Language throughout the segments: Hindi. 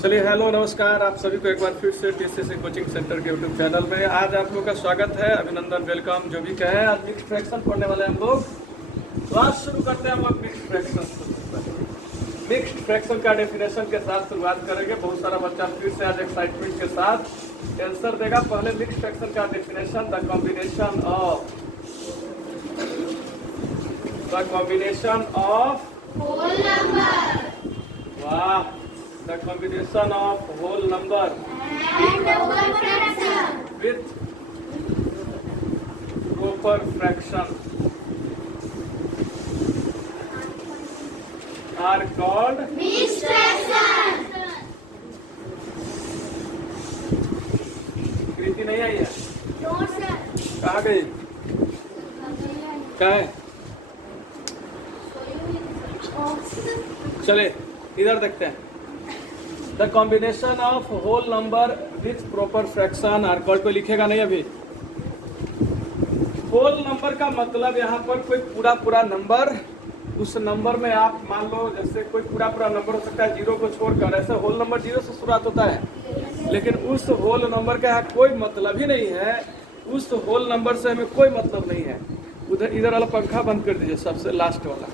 चलिए, हेलो नमस्कार आप सभी को एक बार फिर से टीसीसी कोचिंग सेंटर के यूट्यूब चैनल में आज आप लोग का स्वागत है। अभिनंदन, वेलकम जो भी कहें। आज मिक्स्ड फ्रैक्शन पढ़ने वाले हम लोग। तो आज शुरू करते हैं हम लोग मिक्स्ड फ्रैक्शन। मिक्स्ड फ्रैक्शन का डेफिनेशन के साथ शुरुआत करेंगे। बहुत सारा बच्चा फिर से आज एक्साइटमेंट के साथ आंसर देगा। पहले मिक्स्ड फ्रैक्शन का definition, the combination of whole number वाह, the combination of whole number and whole fraction with proper fraction are called mixed fraction. कृति नहीं आई है? No sir. कहाँ गई? क्या है? चले इधर देखते हैं। The combination of whole number with proper fraction are called. कोई लिखेगा नहीं अभी। होल नंबर का मतलब यहाँ पर कोई पूरा नंबर, उस नंबर में आप मान लो जैसे कोई पूरा नंबर हो सकता है जीरो को छोड़कर। ऐसे होल नंबर जीरो से शुरुआत होता है, लेकिन उस होल नंबर का यहाँ कोई मतलब ही नहीं है। उस होल नंबर से हमें कोई मतलब नहीं है। उधर इधर वाला पंखा बंद कर दीजिए, सबसे लास्ट वाला।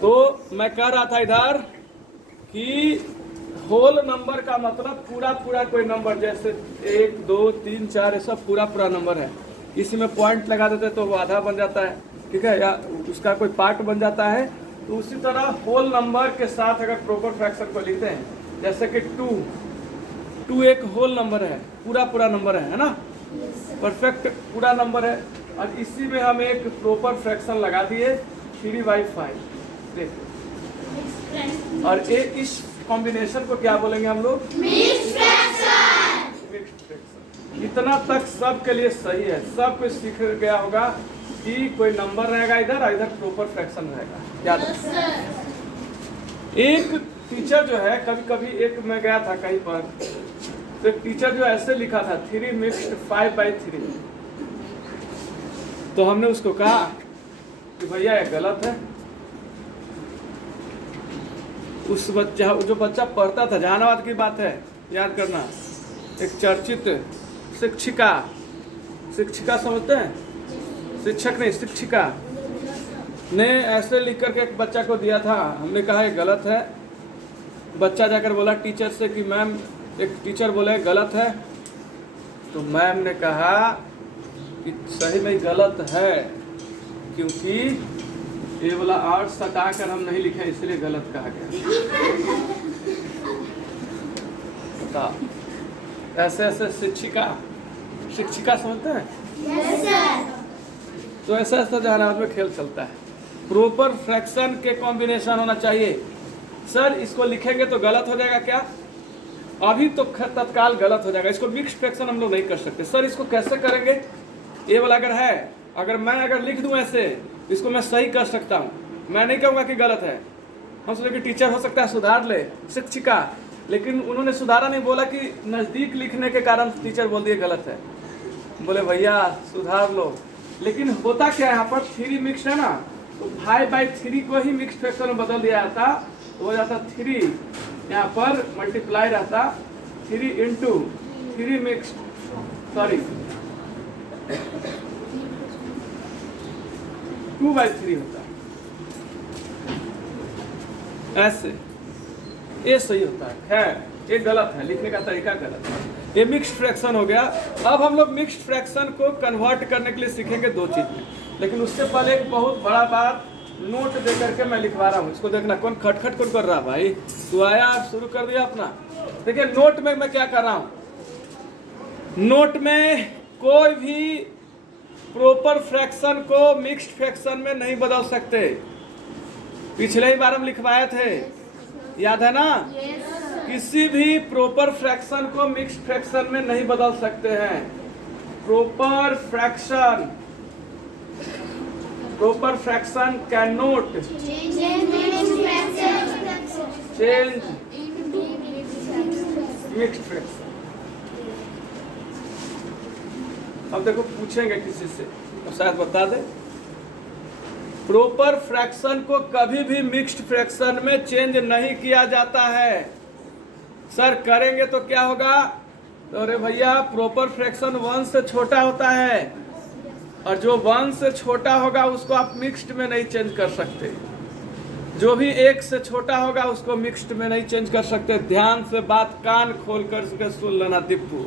तो मैं कह रहा था इधर कि होल नंबर का मतलब पूरा कोई नंबर, जैसे 1 2 3 4 ये सब पूरा नंबर है। इसी में पॉइंट लगा देते तो वो आधा बन जाता है, ठीक है, या उसका कोई पार्ट बन जाता है। तो उसी तरह होल नंबर के साथ अगर प्रॉपर फ्रैक्शन को लिखते हैं, जैसे कि 2 एक होल नंबर है, पूरा नंबर है ना, परफेक्ट पूरा नंबर है। और इसी में हम एक प्रॉपर फ्रैक्शन लगा दिए 3/5। और इस कॉम्बिनेशन को क्या बोलेंगे हम लोग? Mixed fraction. Mixed fraction. इतना तक सबके लिए सही है। सब कुछ सीख गया होगा कि कोई नंबर रहेगा इधर और इधर प्रॉपर फ्रैक्शन रहेगा। याद रखिए। एक टीचर जो है, कभी एक मैं गया था कहीं पर, तो एक टीचर जो ऐसे लिखा था 3 मिक्स्ड 5/3। तो हमने उसको कहा कि भैया ये गलत है। उस बच्चा, जो बच्चा पढ़ता था, जहानाबाद की बात है, याद करना, एक चर्चित शिक्षिका समझते हैं, शिक्षक नहीं शिक्षिका ने ऐसे लिख करके एक बच्चा को दिया था। हमने कहा ये गलत है। बच्चा जाकर बोला टीचर से कि मैम, एक टीचर बोले गलत है। तो मैम ने कहा कि सही में गलत है, क्योंकि ये वाला आर्ट सटा कर हम नहीं लिखे, इसलिए गलत कहा गया। ऐसे शिक्षिका समझते हैं? Yes sir. तो ऐसा जहानाबाद में खेल चलता है। प्रॉपर फ्रैक्शन के कॉम्बिनेशन होना चाहिए। सर इसको लिखेंगे तो गलत हो जाएगा क्या? अभी तो तत्काल गलत हो जाएगा। इसको मिक्स्ड फ्रैक्शन हम लोग नहीं कर सकते। सर इसको कैसे करेंगे? ये वाला अगर है, अगर लिख दूं ऐसे, इसको मैं सही कर सकता हूँ। मैं नहीं कहूँगा कि गलत है। हम सोचे कि टीचर हो सकता है सुधार ले, शिक्षिका, लेकिन उन्होंने सुधारा नहीं, बोला कि नज़दीक लिखने के कारण टीचर बोल दिए गलत है। बोले भैया सुधार लो। लेकिन होता क्या है, यहाँ पर 3 मिक्स है ना, तो 5/3 को ही मिक्स फ्रैक्शन में बदल दिया जाता, तो हो जाता 3, यहाँ पर मल्टीप्लाई रहता 3 × 3 मिक्स, सॉरी 2/3 होता है। ऐसे ये सही होता है। खैर ये गलत है, लिखने का तरीका गलत है। ये मिक्स्ड फ्रैक्शन हो गया। अब हम लोग मिक्स्ड फ्रैक्शन को कन्वर्ट करने के लिए सीखेंगे 2 चीज़ में, लेकिन उससे पहले एक बहुत बड़ा बात नोट दे करके मैं लिखवा रहा हूँ। इसको देखना, कौन खटखट कौन कर रहा भाई? तू आया, शुरू कर दिया अपना। देखिए नोट में मैं क्या कर रहा हूँ, नोट में कोई भी प्रॉपर फ्रैक्शन को मिक्स्ड फ्रैक्शन में नहीं बदल सकते। पिछले ही बार हम लिखवाए थे, याद है ना? किसी भी प्रॉपर फ्रैक्शन को मिक्स्ड फ्रैक्शन में नहीं बदल सकते हैं। Proper fraction can not change mixed fraction. अब देखो पूछेंगे किसी से तो शायद बता दे। प्रॉपर फ्रैक्शन को कभी भी मिक्स्ड फ्रैक्शन में चेंज नहीं किया जाता है। सर करेंगे तो क्या होगा? तो अरे भैया प्रॉपर फ्रैक्शन 1 से छोटा होता है और जो 1 से छोटा होगा उसको आप मिक्स्ड में नहीं चेंज कर सकते। जो भी 1 से छोटा होगा उसको मिक्स्ड में नहीं चेंज कर सकते। ध्यान से बात कान खोल कर सुन लेना दीपू,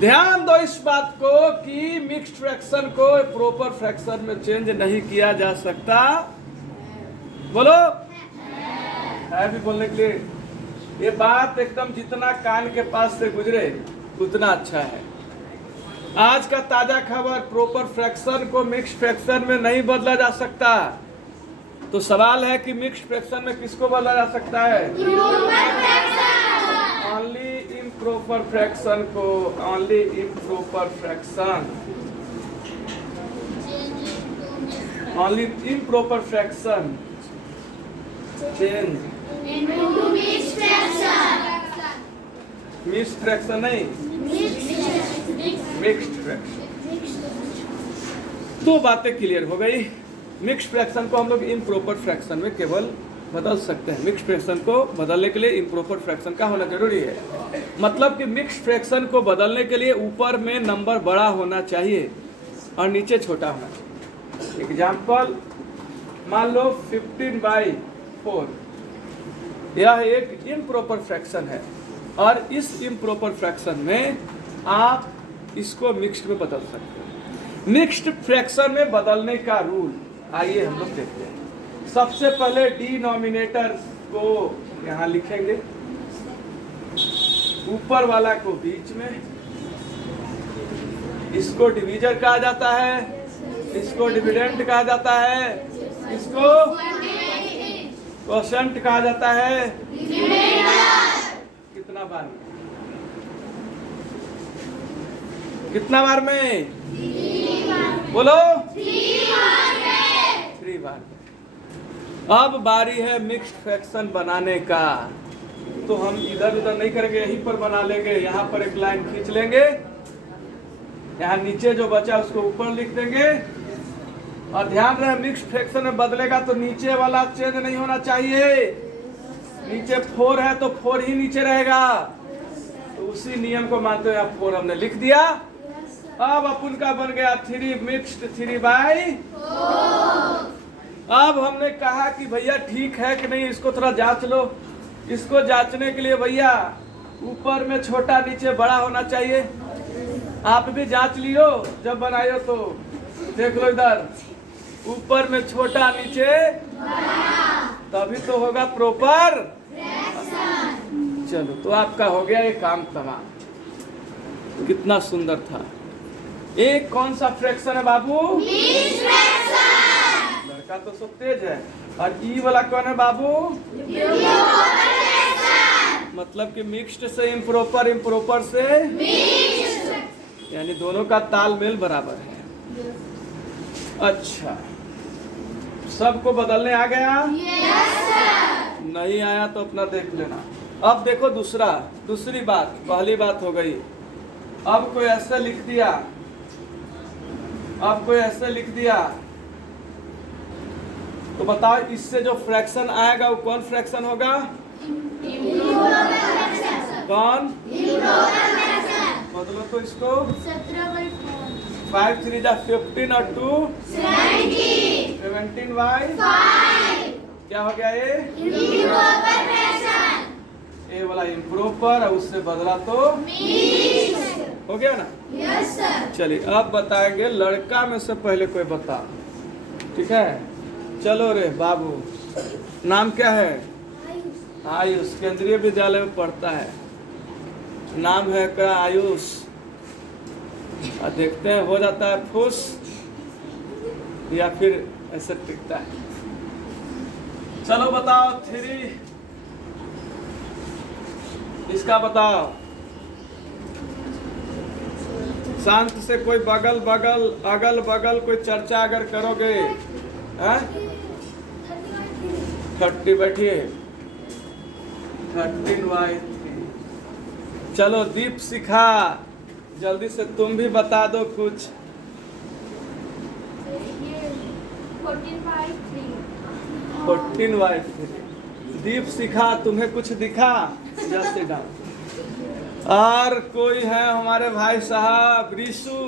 ध्यान दो इस बात को कि मिक्स्ड फ्रैक्शन को प्रॉपर फ्रैक्शन में चेंज नहीं किया जा सकता। बोलो है भी बोलने के लिए। ये बात एकदम जितना कान के पास से गुजरे उतना अच्छा है। आज का ताजा खबर, प्रॉपर फ्रैक्शन को मिक्स्ड फ्रैक्शन में नहीं बदला जा सकता। तो सवाल है कि मिक्स्ड फ्रैक्शन में किसको बदला जा सकता है? ओनली इम्प्रॉपर फ्रैक्शन को, only improper fraction, only improper fraction change mixed fraction नहीं, मिक्स्ड फ्रैक्शन। दो बातें क्लियर हो गई। मिक्स्ड फ्रैक्शन को हम लोग इम्प्रॉपर फ्रैक्शन में केवल बदल सकते हैं। मिक्स्ड फ्रैक्शन को बदलने के लिए इम्प्रॉपर फ्रैक्शन का होना जरूरी है। मतलब कि मिक्स्ड फ्रैक्शन को बदलने के लिए ऊपर में नंबर बड़ा होना चाहिए और नीचे छोटा होना चाहिए। एग्जाम्पल मान लो 15/4, यह एक इम्प्रॉपर फ्रैक्शन है और इस इम्प्रॉपर फ्रैक्शन में आप इसको मिक्स्ड में बदल सकते हैं। मिक्स्ड फ्रैक्शन में बदलने का रूल आइए हम लोग देखते हैं। सबसे पहले डिनोमिनेटर को यहाँ लिखेंगे, ऊपर वाला को बीच में, इसको डिवीजर कहा जाता है, इसको डिविडेंड कहा जाता है, इसको क्वोशंट कहा जाता है। कितना बार में? कितना बार में? बोलो 3 बार में। अब बारी है मिक्स्ड फ्रैक्शन बनाने का। तो हम इधर उधर नहीं करेंगे, यहीं पर बना लेंगे। यहाँ पर एक लाइन खींच लेंगे, यहाँ नीचे जो बचा उसको ऊपर लिख देंगे। और ध्यान रहे मिक्स्ड फ्रैक्शन में बदलेगा तो नीचे वाला चेंज नहीं होना चाहिए। नीचे 4 है तो 4 ही नीचे रहेगा। तो उसी नियम को मानते हुए 4 हमने लिख दिया। अब अपन का बन गया 3 मिक्स्ड 3/4। अब हमने कहा कि भैया ठीक है कि नहीं, इसको थोड़ा जांच लो। इसको जांचने के लिए भैया ऊपर में छोटा नीचे बड़ा होना चाहिए। आप भी जांच लियो, जब बनायो तो देख लो इधर, ऊपर में छोटा नीचे तभी तो होगा प्रॉपर। चलो तो आपका हो गया ये काम तमाम। कितना सुंदर था। एक कौन सा फ्रैक्शन है बाबू? लड़का तो सब तेज है। और ई वाला कौन है बाबू? मतलब कि मिक्स्ड से इम्प्रॉपर, इम्प्रॉपर से यानी दोनों का तालमेल बराबर है। अच्छा, सबको बदलने आ गया? नहीं आया तो अपना देख लेना। अब देखो दूसरी बात। पहली बात हो गई। अब कोई ऐसे लिख दिया, तो बताओ इससे जो फ्रैक्शन आएगा वो कौन फ्रैक्शन होगा? कौन? बदलो तो इसको। 5 3 15 और 2 17/5। क्या हो गया ये? ए वाला इम्प्रॉपर और उससे बदला तो हो गया ना? Yes sir. चलिए अब बताएंगे लड़का में से पहले कोई बता। ठीक है, चलो रे बाबू, नाम क्या है? आयुष। केंद्रीय विद्यालय में पढ़ता है। नाम है क्या? आयुष। और देखते हैं हो जाता है खुश या फिर ऐसे टिकता है। चलो बताओ 3, इसका बताओ। शांत से कोई अगल बगल कोई चर्चा अगर करोगे, हैं? 30 बैठिए। 13/3। चलो दीप शिखा जल्दी से तुम भी बता दो कुछ। 14/3। दीप सिखा, तुम्हें कुछ दिखा? Just down. और कोई है हमारे भाई साहब रिशु,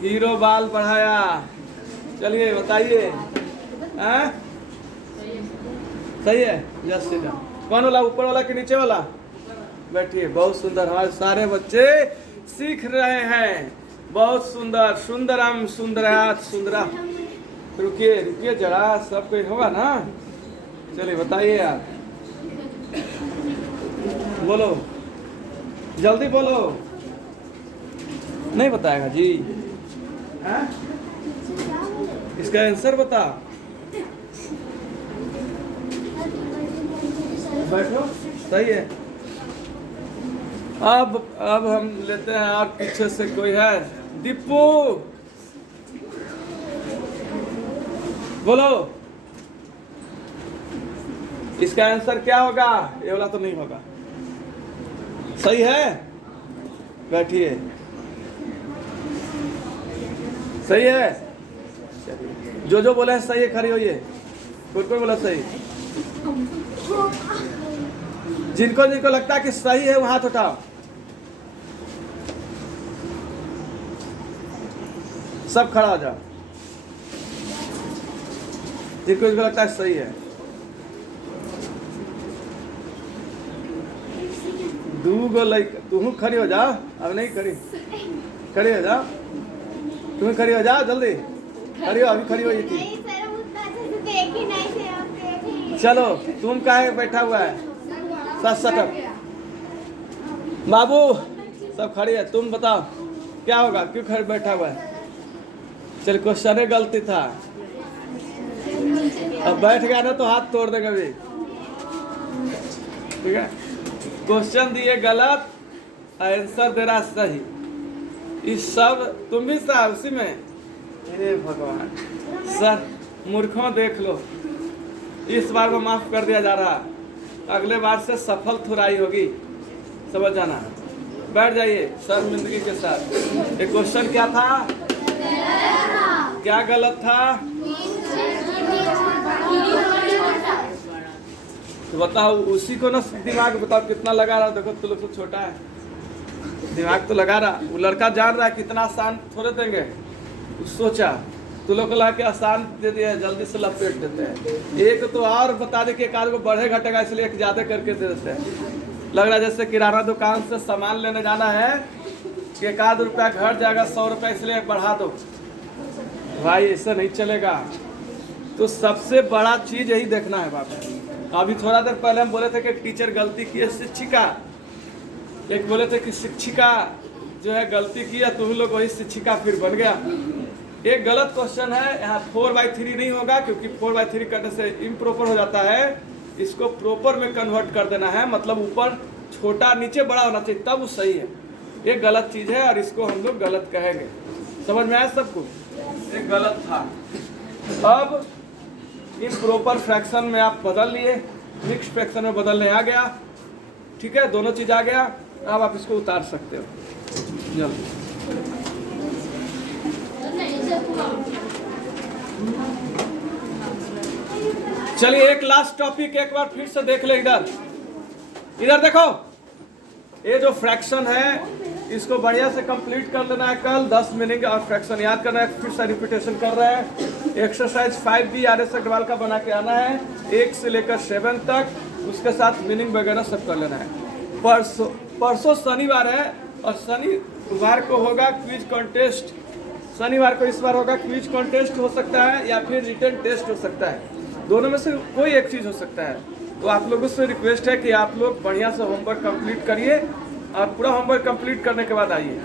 हीरो बाल बढ़ाया, चलिए बताइए। हैं? सही है, जस्ट डाउन। कौन वाला, ऊपर वाला कि नीचे वाला? बैठिए, बहुत सुंदर, हमारे सारे बच्चे सीख रहे हैं। बहुत सुंदर, सुंदरम सुंदरात सुंदरा। रुकिए रुकिए जरा, सब कोई होगा ना? चलिए बताइए यार, बोलो जल्दी बोलो। नहीं बताएगा जी? हैं? इसका आंसर बता। बैठो, सही है। अब हम लेते हैं, और पीछे से कोई है? दीपू बोलो, इसका आंसर क्या होगा? ये वाला तो नहीं होगा। सही है, बैठिए, सही है। जो बोले हैं सही है, खड़ी होइए। कोई बोला सही? जिनको जिनको लगता है कि सही है वो हाथ उठाओ। सब खड़ा हो जाओ, जिनको जिनको लगता है सही है। दूगो लाइक, तुम खड़ी हो जाओ। अब नहीं खड़ी हो जाओ, तुम खड़ी हो जाओ, जल्दी खड़ी हो, अभी खड़ी हो थी। चलो, तुम काहे बैठा हुआ है? सटअप बाबू, सब खड़ी है। तुम बताओ क्या होगा, क्यों खड़े बैठा हुआ है? चल, क्वेश्चन गलती था। अब बैठ गया ना तो हाथ तोड़ देगा भी, ठीक है? क्वेश्चन दिए गलत, आंसर दे रहा सही। इस सब तुम भी सा उसी में। अरे भगवान, सर मूर्खों देख लो, इस बार में माफ कर दिया जा रहा, अगले बार से सफल थुराई होगी, समझ जाना। बैठ जाइए शर्मिंदगी के साथ। एक क्वेश्चन क्या था? क्या गलत था? तो बताओ, उसी को ना दिमाग बताओ कितना लगा रहा। देखो तुम लोग तो छोटा है, दिमाग तो लगा रहा। वो लड़का जान रहा है कितना आसान थोड़े देंगे। सोचा तू लोग को ला के आसान दे दिया, जल्दी से लपेट देते हैं। एक तो और बता दे कि एक आदमी को बढ़े घटेगा, इसलिए एक ज्यादा करके दे देते हैं। लग रहा है जैसे किराना दुकान से सामान लेने जाना है कि एक आध रुपया घट जाएगा, 100 रुपया इसलिए बढ़ा दो। भाई ऐसे नहीं चलेगा। तो सबसे बड़ा चीज यही देखना है बाप। अभी थोड़ा देर पहले हम बोले थे कि टीचर गलती की है, शिक्षिका। एक बोले थे कि शिक्षिका जो है गलती किया, तुम लोग वही शिक्षिका फिर बन गया। एक गलत क्वेश्चन है, यहाँ 4/3 नहीं होगा, क्योंकि 4/3 करने से इम्प्रॉपर हो जाता है। इसको प्रॉपर में कन्वर्ट कर देना है, मतलब ऊपर छोटा नीचे बड़ा होना चाहिए, तब वो सही है। ये गलत चीज़ है और इसको हम लोग गलत कहेंगे। समझ में आया सबको? ये गलत था। अब इम्प्रॉपर फ्रैक्शन में आप बदल लिए, मिक्स फ्रैक्शन में बदलने आ गया, ठीक है? दोनों चीज़ आ गया। अब आप इसको उतार सकते हो जल्दी। चलिए एक लास्ट टॉपिक एक बार फिर से देख ले। इधर देखो, ये जो फ्रैक्शन है इसको बढ़िया से कंप्लीट कर लेना है। कल 10 मीनिंग और फ्रैक्शन याद करना है। फिर से रिपीटेशन कर रहे हैं। एक्सरसाइज 5B RS अग्रवाल का बना के आना है, 1 से लेकर 7 तक। उसके साथ मीनिंग वगैरह सब कर लेना है। परसों शनिवार है और शनिवार को होगा क्विज कॉन्टेस्ट। शनिवार को इस बार होगा क्विज कॉन्टेस्ट, हो सकता है या फिर रिटन टेस्ट हो सकता है। दोनों में से कोई एक चीज़ हो सकता है। तो आप लोगों से रिक्वेस्ट है कि आप लोग बढ़िया से होमवर्क कंप्लीट करिए और पूरा होमवर्क कंप्लीट करने के बाद आइए।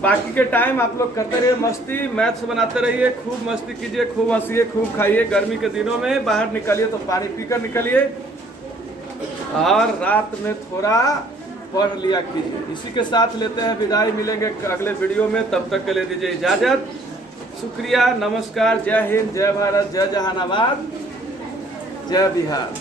बाकी के टाइम आप लोग करते रहिए मस्ती, मैथ्स बनाते रहिए, खूब मस्ती कीजिए, खूब हंसिए, खूब खाइए। गर्मी के दिनों में बाहर निकलिए तो पानी पीकर निकलिए और रात में थोड़ा पढ़ लिया कीजिए। इसी के साथ लेते हैं विदाई, मिलेंगे अगले वीडियो में। तब तक के लिए दीजिए इजाज़त। शुक्रिया, नमस्कार, जय हिंद, जय भारत, जय जहानाबाद, जय बिहार।